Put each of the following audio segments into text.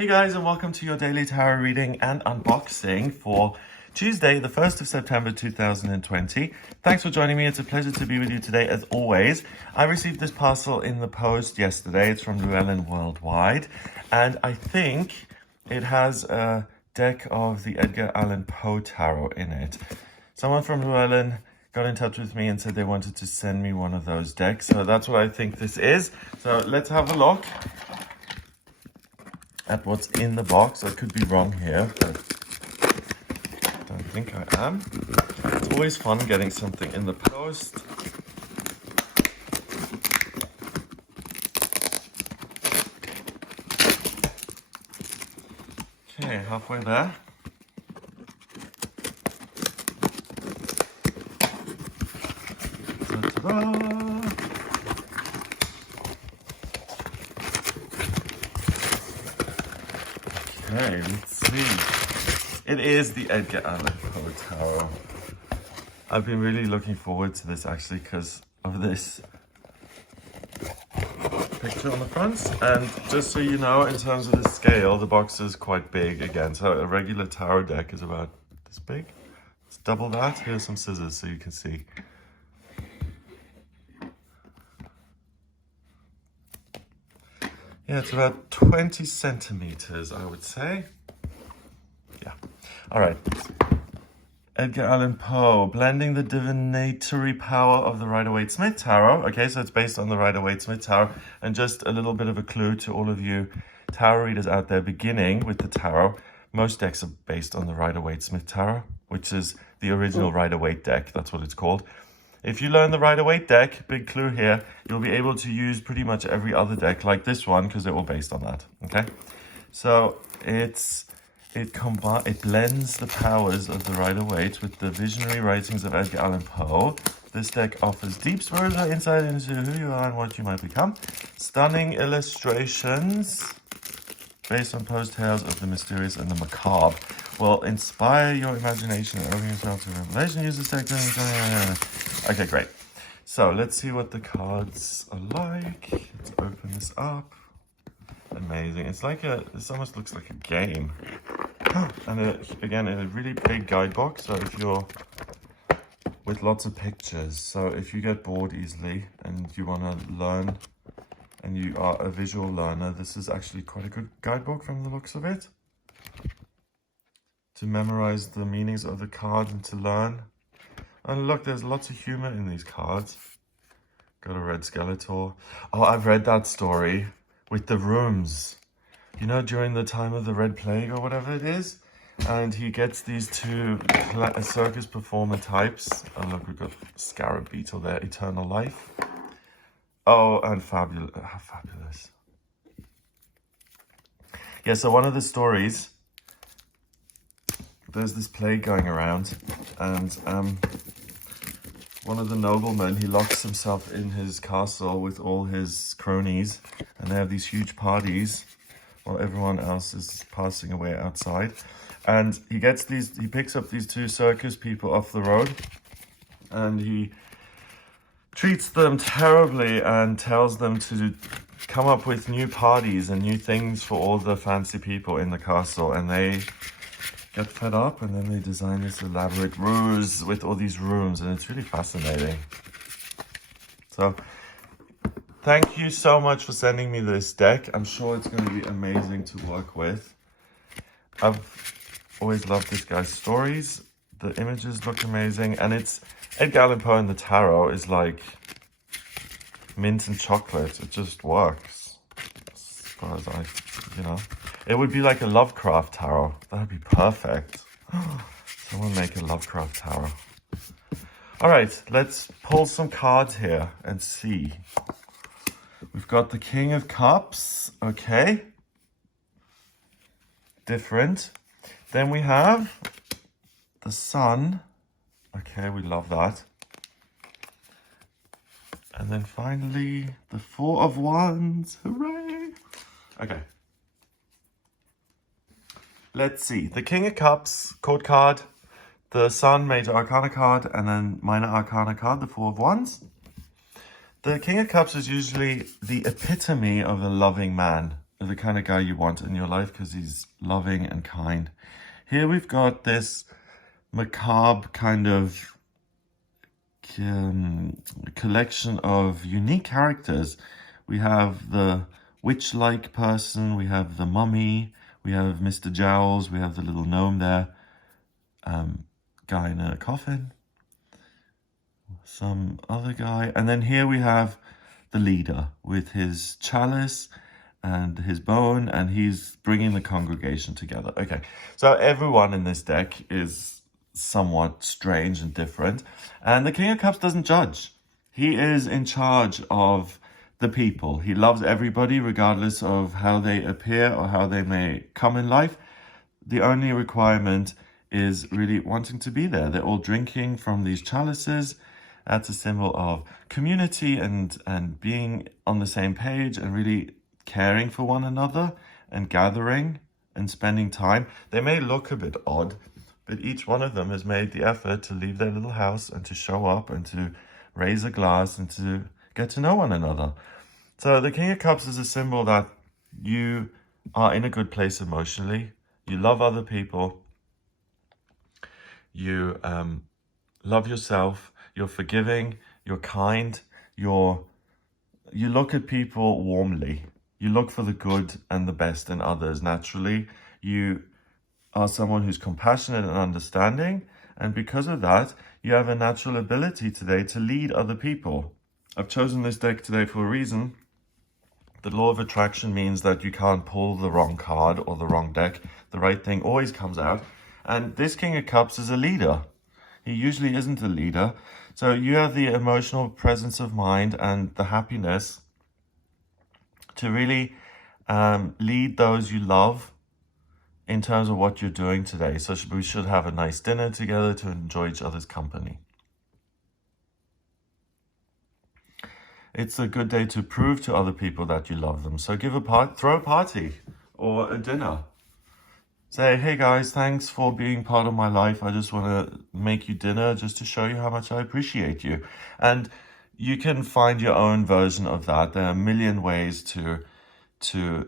Hey guys, and welcome to your daily tarot reading and unboxing for Tuesday, the 1st of September 2020. Thanks for joining me. It's a pleasure to be with you today as always. I received this parcel in the post yesterday. It's from Llewellyn Worldwide, and I think it has a deck of the Edgar Allan Poe tarot in it. Someone from Llewellyn got in touch with me and said they wanted to send me one of those decks, so that's what I think this is. So let's have a look at what's in the box. I could be wrong here, but I don't think I am. It's always fun getting something in the post. Okay, halfway there. Ta-da! Okay, let's see. It is the Edgar Allan Poe tarot. I've been really looking forward to this actually because of this picture on the front. And just so you know, in terms of the scale, the box is quite big again. So a regular tarot deck is about this big. It's double that. Here's some scissors so you can see. Yeah, it's about 20 centimeters, I would say. Yeah. All right. Edgar Allan Poe, blending the divinatory power of the Rider-Waite-Smith tarot. Okay, so it's based on the Rider-Waite-Smith tarot. And just a little bit of a clue to all of you tarot readers out there beginning with the tarot. Most decks are based on the Rider-Waite-Smith tarot, which is the original Rider-Waite deck. That's what it's called. If you learn the Rider-Waite deck, big clue here, you'll be able to use pretty much every other deck like this one because they're all based on that, okay? So it blends the powers of the Rider-Waite with the visionary writings of Edgar Allan Poe. This deck offers deep spiritual insight into who you are and what you might become. Stunning illustrations based on Poe's tales of the mysterious and the macabre will inspire your imagination and open yourself to revelation. Use this deck. Okay, great. So let's see what the cards are like. Let's open this up. Amazing. It's like this almost looks like a game. And again, in a really big guidebook. So if you're with lots of pictures, so if you get bored easily and you want to learn and you are a visual learner, this is actually quite a good guidebook from the looks of it. To memorize the meanings of the cards and to learn. And look, there's lots of humor in these cards. Got a red Skeletor. Oh, I've read that story with the rooms. You know, during the time of the Red Plague or whatever it is. And he gets these two circus performer types. Oh, look, we've got Scarab Beetle there. Eternal Life. Oh, and fabulous. Fabulous. Yeah, so one of the stories, there's this plague going around, and one of the noblemen, he locks himself in his castle with all his cronies, and they have these huge parties while everyone else is passing away outside. And he picks up these two circus people off the road, and he treats them terribly and tells them to come up with new parties and new things for all the fancy people in the castle. And they get fed up, and then they design this elaborate ruse with all these rooms, and it's really fascinating. So thank you so much for sending me this deck. I'm sure it's going to be amazing to work with. I've always loved this guy's stories. The images look amazing, and it's Edgar Allan Poe in the tarot is like mint and chocolate. It just works as far as it would be like a Lovecraft tarot. That'd be perfect. Someone make a Lovecraft tarot. All right, let's pull some cards here and see. We've got the King of Cups. Okay. Different. Then we have the Sun. Okay, we love that. And then finally, the Four of Wands. Hooray! Okay. Let's see. The King of Cups, court card. The Sun, Major Arcana card. And then Minor Arcana card, the Four of Wands. The King of Cups is usually the epitome of a loving man. the kind of guy you want in your life because he's loving and kind. Here we've got this macabre kind of collection of unique characters. We have the witch-like person, we have the mummy, we have Mr. Jowls, we have the little gnome there, guy in a coffin, some other guy, and then here we have the leader with his chalice and his bone, and he's bringing the congregation together. Okay, so everyone in this deck is somewhat strange and different, and the King of Cups doesn't judge. He is in charge of the people. He loves everybody regardless of how they appear or how they may come in life. The only requirement is really wanting to be there. They're all drinking from these chalices. That's a symbol of community and being on the same page and really caring for one another and gathering and spending time. They may look a bit odd, but each one of them has made the effort to leave their little house and to show up and to raise a glass and to get to know one another. So the King of Cups is a symbol that you are in a good place emotionally. You love other people. You love yourself. You're forgiving. You're kind. You look at people warmly. You look for the good and the best in others naturally. You are someone who's compassionate and understanding. And because of that, you have a natural ability today to lead other people. I've chosen this deck today for a reason. The law of attraction means that you can't pull the wrong card or the wrong deck. The right thing always comes out. And this King of Cups is a leader. He usually isn't a leader. So you have the emotional presence of mind and the happiness to really lead those you love in terms of what you're doing today. So we should have a nice dinner together to enjoy each other's company. It's a good day to prove to other people that you love them. So throw a party or a dinner. Say, hey guys, thanks for being part of my life. I just want to make you dinner just to show you how much I appreciate you. And you can find your own version of that. There are a million ways to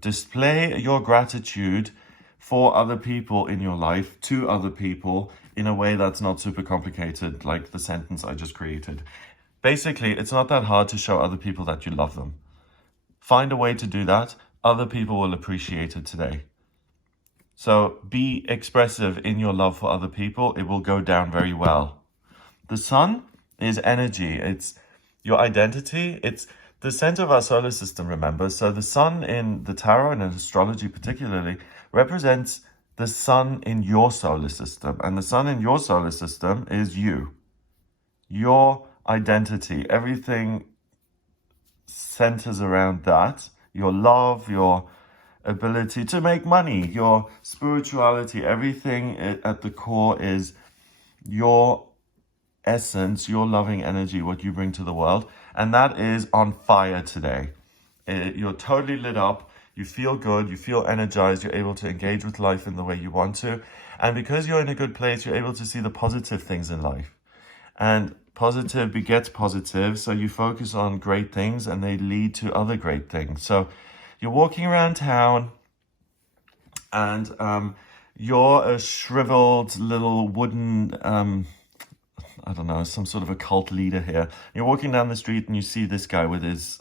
display your gratitude for other people in your life, to other people, in a way that's not super complicated, like the sentence I just created. Basically, it's not that hard to show other people that you love them. Find a way to do that. Other people will appreciate it today. So be expressive in your love for other people. It will go down very well. The sun is energy. It's your identity. It's the center of our solar system, remember? So the sun in the tarot and in astrology particularly represents the sun in your solar system. And the sun in your solar system is you. Your identity. Everything centers around that. Your love, your ability to make money, your spirituality, everything at the core is your essence, your loving energy, what you bring to the world. And that is on fire today. You're totally lit up. You feel good. You feel energized. You're able to engage with life in the way you want to. And because you're in a good place, you're able to see the positive things in life. And positive begets positive. So you focus on great things and they lead to other great things. So you're walking around town and you're a shriveled little wooden, I don't know, some sort of a cult leader here. You're walking down the street and you see this guy with his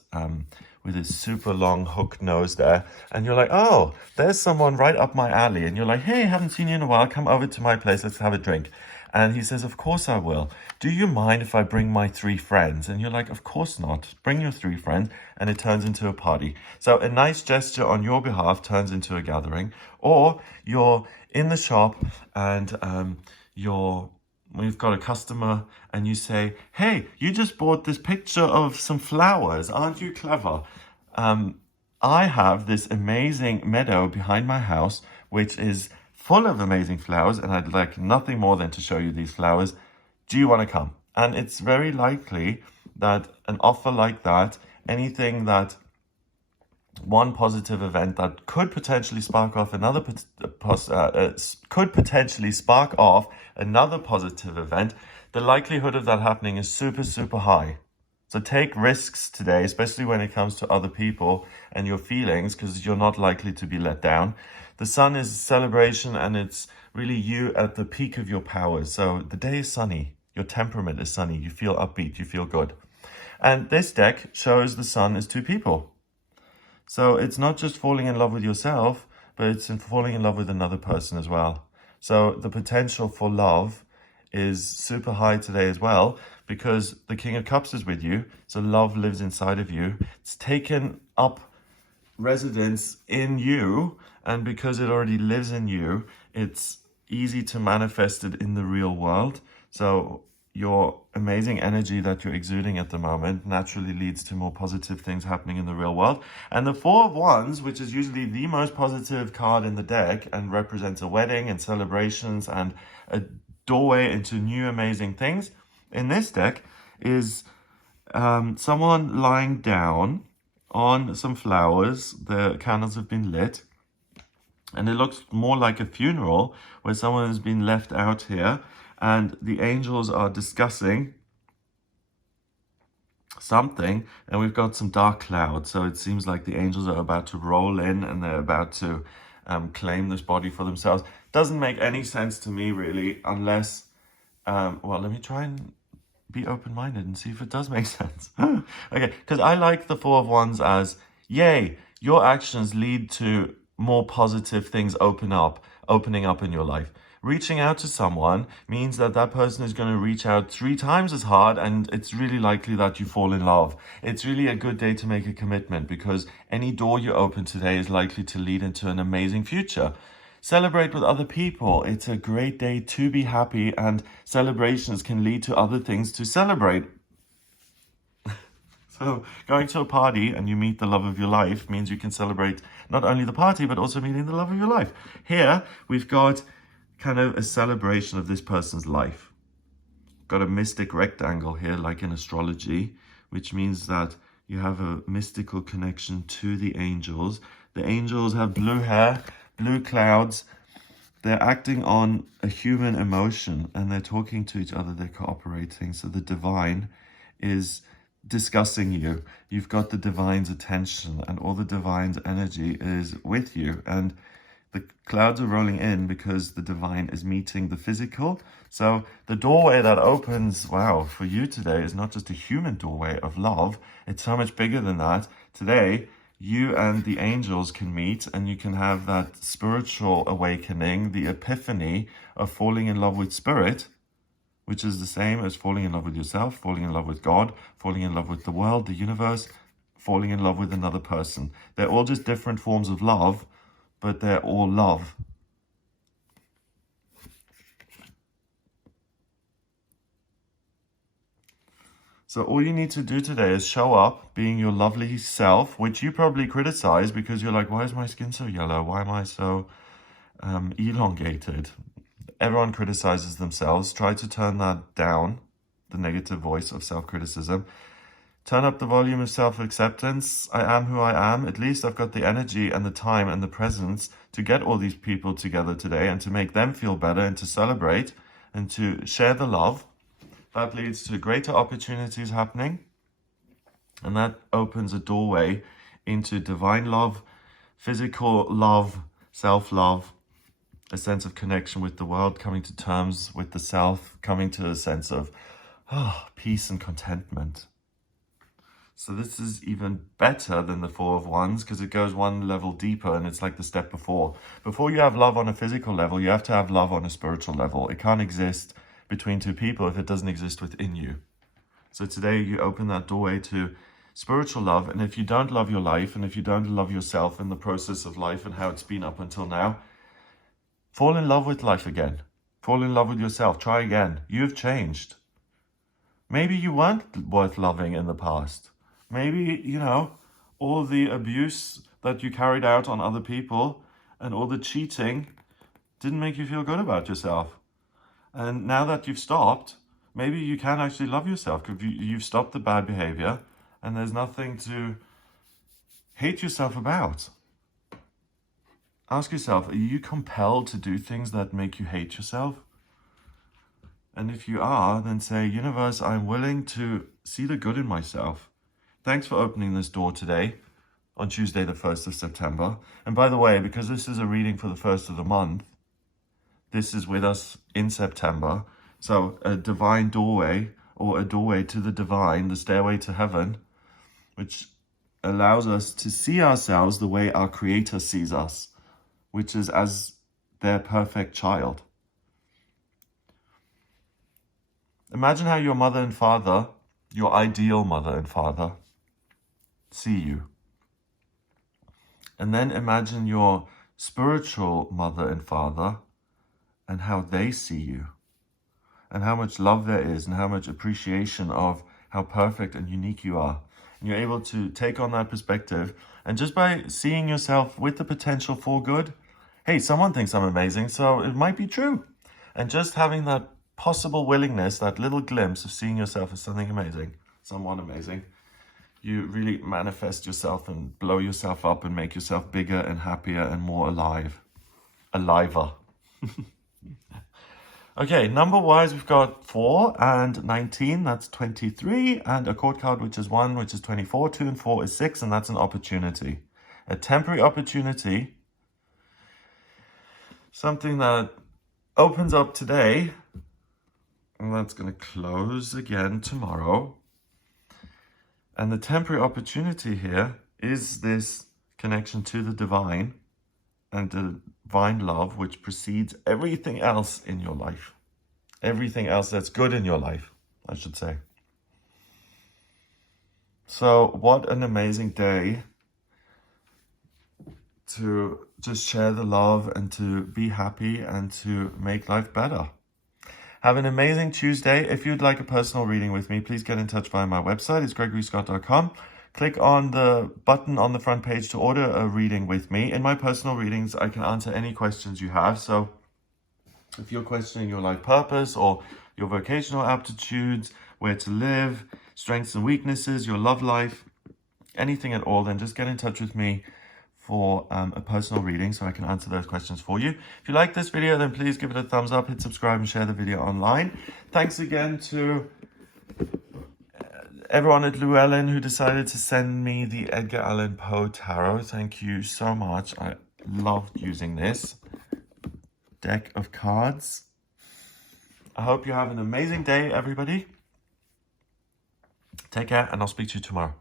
super long hook nose there. And you're like, oh, there's someone right up my alley. And you're like, hey, haven't seen you in a while. Come over to my place. Let's have a drink. And he says, of course I will. Do you mind if I bring my 3 friends? And you're like, of course not. Bring your 3 friends. And it turns into a party. So a nice gesture on your behalf turns into a gathering. Or you're in the shop and we've got a customer and you say, hey, you just bought this picture of some flowers. Aren't you clever? I have this amazing meadow behind my house, which is full of amazing flowers, and I'd like nothing more than to show you these flowers. Do you want to come? And it's very likely that an offer like that, anything that one positive event that could potentially spark off another positive event, the likelihood of that happening is super, super high. So take risks today, especially when it comes to other people and your feelings, because you're not likely to be let down. The sun is celebration, and it's really you at the peak of your powers. So the day is sunny. Your temperament is sunny. You feel upbeat. You feel good. And this deck shows the sun is two people. So it's not just falling in love with yourself, but it's in falling in love with another person as well. So the potential for love is super high today as well, because the King of Cups is with you. So love lives inside of you. It's taken up residence in you, and because it already lives in you, it's easy to manifest it in the real world. So your amazing energy that you're exuding at the moment naturally leads to more positive things happening in the real world. And the Four of Wands, which is usually the most positive card in the deck and represents a wedding and celebrations and a doorway into new amazing things, in this deck is someone lying down on some flowers. The candles have been lit, and it looks more like a funeral where someone has been left out here, and the angels are discussing something, and we've got some dark clouds. So it seems like the angels are about to roll in, and they're about to claim this body for themselves. Doesn't make any sense to me, really, unless, well, let me try and be open-minded and see if it does make sense. Okay, because I like the Four of Wands as, yay, your actions lead to more positive things opening up in your life. Reaching out to someone means that that person is going to reach out 3 times as hard, and it's really likely that you fall in love. It's really a good day to make a commitment, because any door you open today is likely to lead into an amazing future. Celebrate with other people. It's a great day to be happy, and celebrations can lead to other things to celebrate. So going to a party and you meet the love of your life means you can celebrate not only the party, but also meeting the love of your life. Here, we've got kind of a celebration of this person's life. Got a mystic rectangle here, like in astrology, which means that you have a mystical connection to the angels. The angels have blue hair, blue clouds. They're acting on a human emotion, and they're talking to each other. They're cooperating. So the divine is discussing you. You've got the divine's attention, and all the divine's energy is with you. And the clouds are rolling in because the divine is meeting the physical. So the doorway that opens, wow, for you today is not just a human doorway of love. It's so much bigger than that. Today, you and the angels can meet, and you can have that spiritual awakening, the epiphany of falling in love with spirit, which is the same as falling in love with yourself, falling in love with God, falling in love with the world, the universe, falling in love with another person. They're all just different forms of love, but they're all love. So all you need to do today is show up being your lovely self, which you probably criticize because you're like, why is my skin so yellow? Why am I so elongated? Everyone criticizes themselves. Try to turn that down, the negative voice of self-criticism. Turn up the volume of self-acceptance. I am who I am. At least I've got the energy and the time and the presence to get all these people together today and to make them feel better and to celebrate and to share the love. That leads to greater opportunities happening. And that opens a doorway into divine love, physical love, self-love, a sense of connection with the world, coming to terms with the self, coming to a sense of peace and contentment. So this is even better than the Four of Wands because it goes one level deeper, and it's like the step before. Before you have love on a physical level, you have to have love on a spiritual level. It can't exist between two people if it doesn't exist within you. So today you open that doorway to spiritual love, and if you don't love your life, and if you don't love yourself in the process of life and how it's been up until now, fall in love with life again. Fall in love with yourself. Try again. You've changed. Maybe you weren't worth loving in the past. Maybe, all the abuse that you carried out on other people and all the cheating didn't make you feel good about yourself. And now that you've stopped, maybe you can actually love yourself because you've stopped the bad behavior and there's nothing to hate yourself about. Ask yourself, are you compelled to do things that make you hate yourself? And if you are, then say, universe, I'm willing to see the good in myself. Thanks for opening this door today on Tuesday, the 1st of September. And by the way, because this is a reading for the first of the month, this is with us in September. So a divine doorway, or a doorway to the divine, the stairway to heaven, which allows us to see ourselves the way our Creator sees us, which is as their perfect child. Imagine how your mother and father, your ideal mother and father, see you. And then imagine your spiritual mother and father and how they see you. And how much love there is and how much appreciation of how perfect and unique you are. And you're able to take on that perspective. And just by seeing yourself with the potential for good, hey, someone thinks I'm amazing, so it might be true. And just having that possible willingness, that little glimpse of seeing yourself as something amazing, someone amazing, you really manifest yourself and blow yourself up and make yourself bigger and happier and more alive. Aliver. Okay, number-wise, we've got 4 and 19, that's 23, and a court card, which is 1, which is 24, 2 and 4 is 6, and that's an opportunity. A temporary opportunity, something that opens up today, and that's going to close again tomorrow. And the temporary opportunity here is this connection to the divine and the divine love, which precedes everything else in your life. Everything else that's good in your life, I should say. So what an amazing day to just share the love and to be happy and to make life better. Have an amazing Tuesday. If you'd like a personal reading with me, please get in touch via my website. It's gregoryscott.com. Click on the button on the front page to order a reading with me. In my personal readings, I can answer any questions you have. So if you're questioning your life purpose or your vocational aptitudes, where to live, strengths and weaknesses, your love life, anything at all, then just get in touch with me for a personal reading so I can answer those questions for you. If you like this video, then please give it a thumbs up, hit subscribe and share the video online. Thanks again to everyone at Llewellyn who decided to send me the Edgar Allan Poe Tarot. Thank you so much. I loved using this deck of cards. I hope you have an amazing day, everybody. Take care, and I'll speak to you tomorrow.